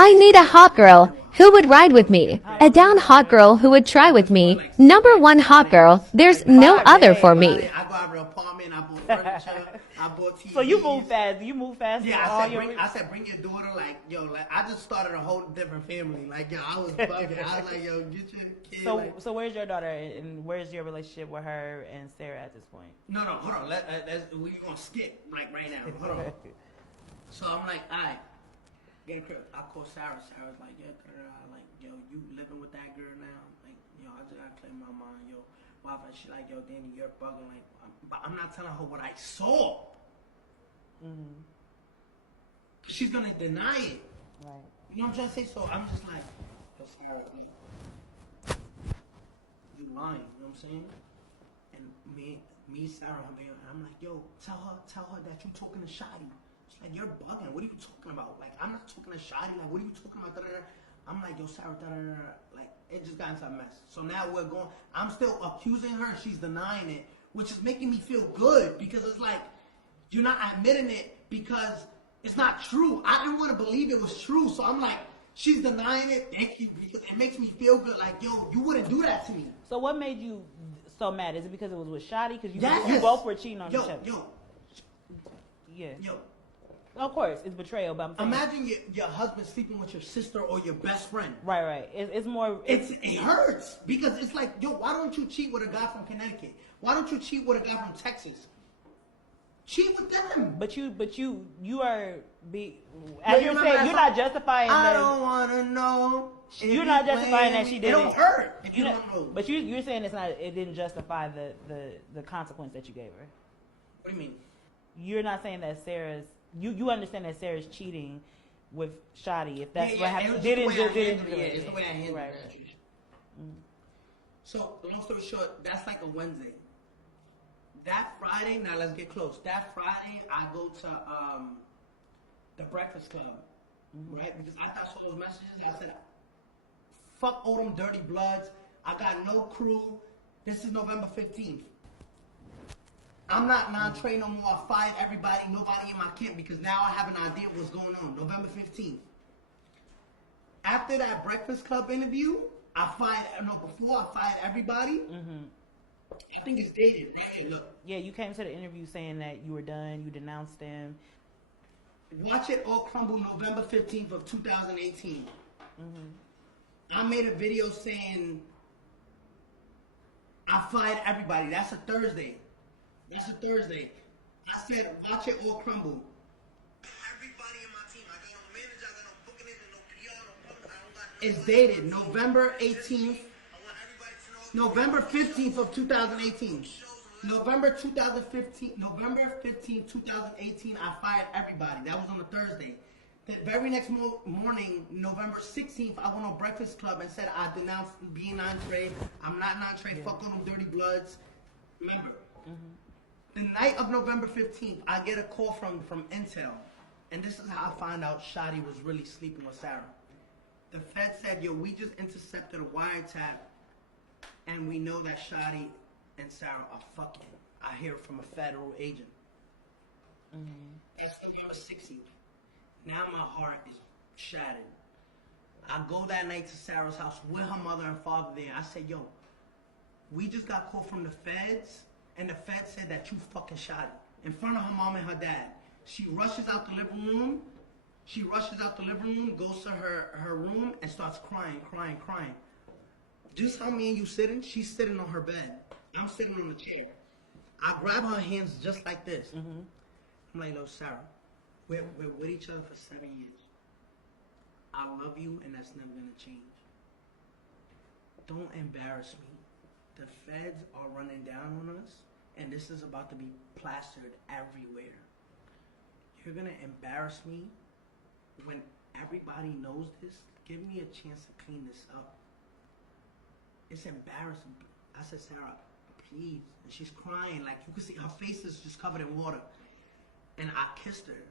I need a hot girl who would ride with me. A down hot girl who would try with me. Number one hot girl. There's no other for me. I got an apartment. I bought furniture. I bought TVs. So you move fast. You move fast. Yeah, I said, bring your daughter. Like, yo, like I just started a whole different family. Like, yo, I was bugging. I was like, yo, get your kid. So, like, so where's your daughter and where's your relationship with her and Sarah at this point? no, hold on. We're gonna skip like right now. Hold on. So I'm like, all right. Get a crib. I call Sarah. Sarah's like, yeah, like, yo, you living with that girl now? Like, yo, I just gotta clear my mind, yo. Wifey, she like, yo, Danny, you're bugging. Like, but I'm not telling her what I saw. Mm-hmm. She's gonna deny it. Right. You know what I'm trying to say? So I'm just like, yo, Sarah, you lying. You know what I'm saying? And me, Sarah, I'm like, yo, tell her that you talking to Shotty. She's like, you're bugging. What are you talking about? Like, I'm not talking to Shotty. Like, what are you talking about? Da-da-da. I'm like, yo, Sarah, da-da-da. Like, it just got into a mess. So now we're going. I'm still accusing her. She's denying it, which is making me feel good because it's like you're not admitting it because it's not true. I didn't want to believe it was true. So I'm like, she's denying it. Thank you, because it makes me feel good. Like, yo, you wouldn't do that to me. So what made you so mad? Is it because it was with Shotty? Because Yes. you both were cheating on each other. Yo. Of course, it's betrayal, but I'm saying, Imagine your husband sleeping with your sister or your best friend. right. It's more. It hurts because it's like, yo, why don't you cheat with a guy from Connecticut? Why don't you cheat with a guy from Texas? Cheat with them. But you are as you're saying, you're not justifying I that. don't want to know. You're not justifying that she did it. It don't hurt if you don't know. But you're saying it's not. It didn't justify the consequence that you gave her. What do you mean? You're not saying that Sarah's. You understand that Sarah's cheating with Shotty. If that's what happened, it's the way I handle right. the situation. So long story short, that's like a Wednesday. That Friday, now let's get close. That Friday, I go to the Breakfast Club, right? Because after I saw those messages, I said, fuck all them dirty bloods. I got no crew. This is November 15th. I'm not non-tray no more. I fired everybody, nobody in my camp, because now I have an idea what's going on. November 15th. After that Breakfast Club interview, before I fired everybody, I think it's dated. Right here, look. Yeah, you came to the interview saying that you were done, you denounced them. Watch It All Crumble, November 15th of 2018. I made a video saying I fired everybody. That's a Thursday. I said, watch it all crumble. Everybody in my team. I got no manager, I got no booking agent, no PR, no I don't got. It's dated November 18th. November 15th of 2018. November 15th, 2018, I fired everybody. That was on a Thursday. The very next morning, November 16th, I went on Breakfast Club and said I denounced being non-trade. I'm not non-trade. Fuck all them dirty bloods. Remember. The night of November 15th, I get a call from Intel. And this is how I find out Shotty was really sleeping with Sarah. The Fed said, yo, we just intercepted a wiretap, and we know that Shotty and Sarah are fucking. I hear it from a federal agent. That's November 16th. Now my heart is shattered. I go that night to Sarah's house with her mother and father there. I said, yo, we just got called from the feds, and the feds said that you fucking shot it in front of her mom and her dad. She rushes out the living room. Goes to her room and starts crying. Just how me and you sitting, she's sitting on her bed. I'm sitting on the chair. I grab her hands just like this. I'm like, no, Sarah, we're with each other for 7 years. I love you, and that's never gonna change. Don't embarrass me. The feds are running down on us, and this is about to be plastered everywhere. You're gonna embarrass me when everybody knows this. Give me a chance to clean this up. It's embarrassing. I said, Sarah, please. And she's crying. Like, you can see her face is just covered in water. And I kissed her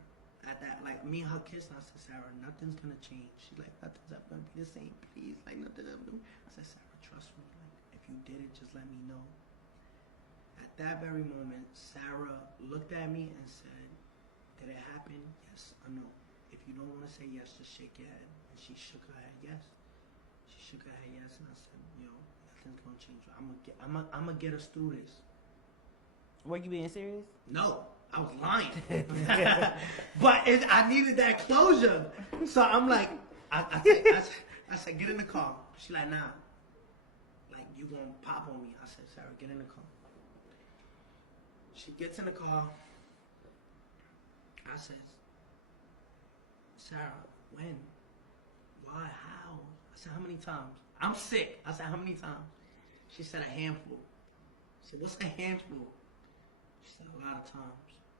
at that. Like, me and her kissed, and I said, Sarah, nothing's gonna change. She's like, nothing's ever gonna be the same. Please, like, nothing's ever gonna be. I said, Sarah, trust me. Like, if you did it, just let me know. At that very moment, Sarah looked at me and said, did it happen? Yes or no? If you don't want to say yes, just shake your head. And And she shook her head yes. She shook her head yes, and I said, yo, nothing's gonna change. I'm gonna get us through this. Were you being serious? No, I was lying. But I needed that closure. So I'm like, I said, get in the car. She like, nah. Like, you gonna pop on me. I said, Sarah, get in the car. She gets in the car. I said, Sarah, when? Why? How? I said, how many times? I'm sick. I said, how many times? She said, a handful. I said, what's a handful? She said, a lot of times.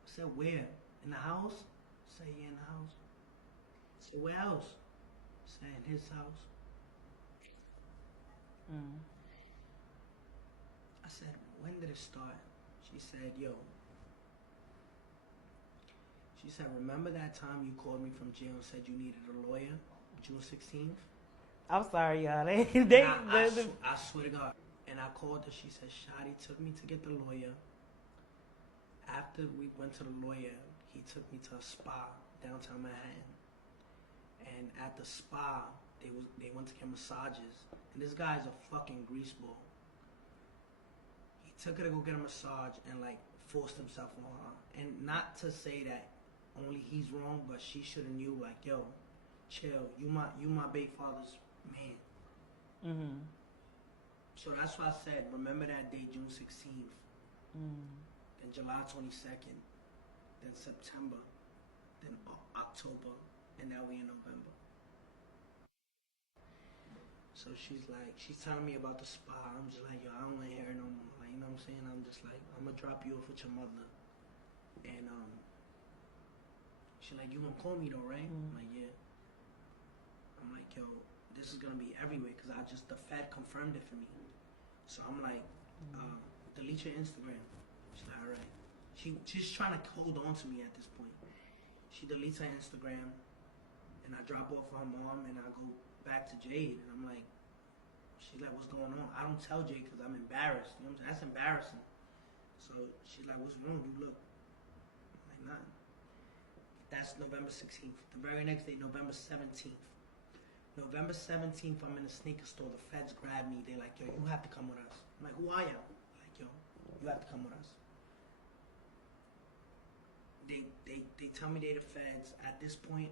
I said, where? In the house? I said, yeah, in the house. I said, where else? I said, in his house. I said, when did it start? She said, yo. She said, remember that time you called me from jail and said you needed a lawyer? June 16th? I'm sorry, y'all. I swear to God. And I called her. She said, Shadi took me to get the lawyer. After we went to the lawyer, he took me to a spa downtown Manhattan. And at the spa, they went to get massages. And this guy's a fucking greaseball. He took her to go get a massage and like forced himself on her. And not to say that only he's wrong, but she should have knew like, yo, chill. You my big father's man. So that's why I said, remember that day, June 16th. Then July 22nd. Then September. Then October. And now we in November. So she's telling me about the spa. I'm just like, yo, I don't want to hear her no more. Like, you know what I'm saying? I'm just like, I'm gonna drop you off with your mother. And she's like, you gonna call me though, right? I'm like, yeah. I'm like, yo, this is gonna be everywhere because the Fed confirmed it for me. So I'm like, delete your Instagram. She's like, all right. She's trying to hold on to me at this point. She deletes her Instagram, and I drop off her mom, and I go back to Jade, and I'm like, she's like, what's going on? I don't tell Jade because I'm embarrassed. You know what I'm saying? That's embarrassing. So she's like, what's wrong? You look. I'm like, nothing. That's November 16th. The very next day, November 17th. November 17th, I'm in a sneaker store. The feds grab me. They're like, yo, you have to come with us. I'm like, who are you? Like, yo, you have to come with us. They tell me they the feds. At this point,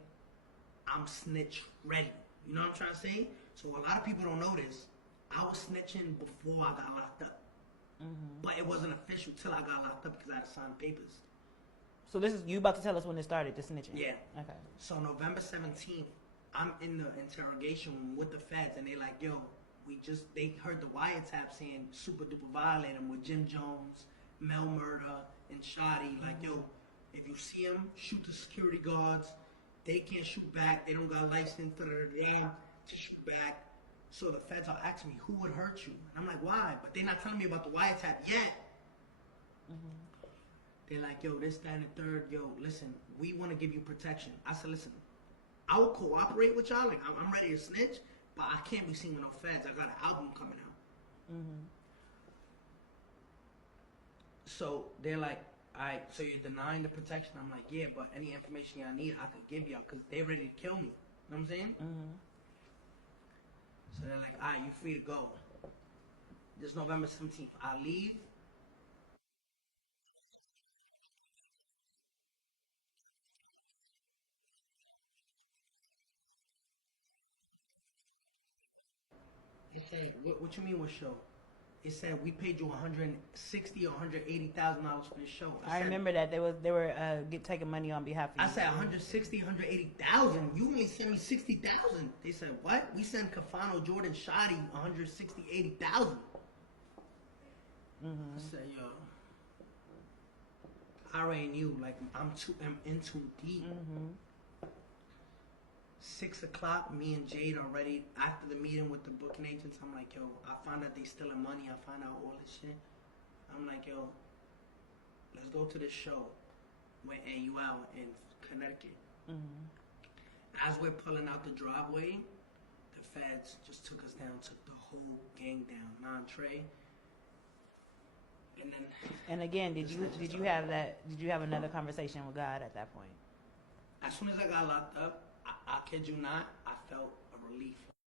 I'm snitch ready. You know what I'm trying to say? So a lot of people don't know this. I was snitching before I got locked up. But it wasn't official till I got locked up because I had to sign papers. So this is, you about to tell us when it started, the snitching? Yeah. Okay. So November 17th, I'm in the interrogation room with the feds, and they like, yo, they heard the wiretap saying super duper violate him with Jim Jones, Mel Murder, and Shadi. Like, yo, if you see him, shoot the security guards. They can't shoot back. They don't got license to shoot back. So the feds are asking me, who would hurt you? And I'm like, why? But they're not telling me about the wiretap yet. They're like, yo, this, that, and the third. Yo, listen, we want to give you protection. I said, listen, I will cooperate with y'all. Like, I'm ready to snitch, but I can't be seen with no feds. I got an album coming out. So they're like, all right, so you're denying the protection? I'm like, yeah, but any information y'all need, I could give y'all because they're ready to kill me. You know what I'm saying? So they're like, all right, you're free to go. This November 17th, I leave. They said, what you mean what show? It said we paid you $160,000 or $180,000 for this show. I remember that they were taking money on behalf of you. I said $160,000, $180,000. You only sent me $60,000. They said what? We sent Cafano, Jordan, Shadi $160,000, $80,000. I said, yo, I already knew. Like I'm in too deep. 6 o'clock, me and Jade are ready after the meeting with the booking agents. I'm like, yo, I find out they stealing money. I find out all this shit. I'm like, yo, let's go to this show. We're out in Connecticut. As we're pulling out the driveway, the feds just took us down, took the whole gang down, non-Trey. And then. And again, did you have another conversation with God at that point? As soon as I got locked up, I kid you not, I felt a relief.